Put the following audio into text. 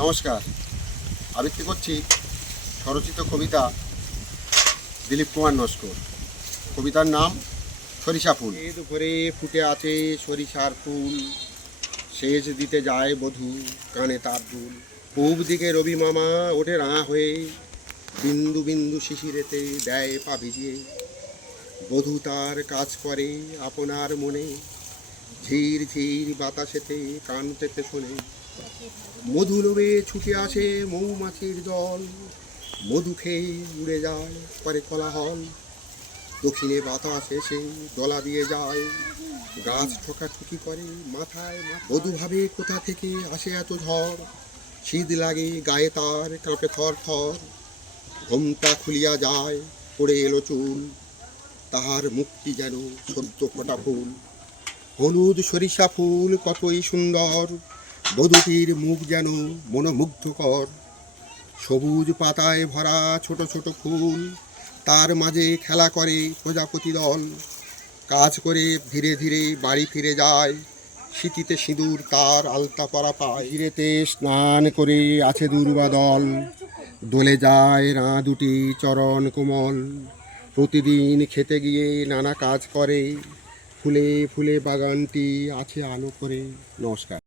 নমস্কার, আবৃত্তি করছি স্বরচিত কবিতা দিলীপ কুমার নস্কর। কবিতার নাম সরিষা ফুল। দুপুরে ফুটে আছে সরিষার ফুল, শেষ দিতে যায় বধূ কানে তার দুল। পূব দিকে রবি মামা ওঠে রাঙা হয়ে, বিন্দু বিন্দু শিশিরেতে দেয় পা ভিজিয়ে। বধূ তার কাজ করে আপনার মনে, ঝির ঝির বাতাসেতে কান পেতে শোনে। মধু লোভে ছুটে আসে মৌমাছির দল, মধু খেয়ে উড়ে যায় করে কোলাহল। দক্ষিণে বাতাস এসে দলা দিয়ে যায়, গাছ ঠোকাঠুকি করে মাথায়। বধূ ভাবে কোথা থেকে আসে এত ঝড়, শীত লাগে গায়ে তার কাঁপে থর থর। ঘোমটা খুলিয়া যায় পড়ে এলো চুল, তাহার মুক্তি যেন সদ্য ফোটা ফুল। হলুদ সরিষা ফুল কতই সুন্দর, বধূটির মুখ যেন মনোমুগ্ধকর। সবুজ পাতায় ভরা ছোট ছোট ফুল, তার মাঝে খেলা করে প্রজাপতি দল। কাজ করে ধীরে ধীরে বাড়ি ফিরে যায়, স্মৃতিতে সিঁদুর তার আলতা পরা পায়। হিরেতে স্নান করে আছে দুর্বাদল, দোলে যায় রাঁ দুটি চরণ কোমল। প্রতিদিন খেতে গিয়ে নানা কাজ করে, ফুলে ফুলে বাগানটি আছে আলো করে। নমস্কার।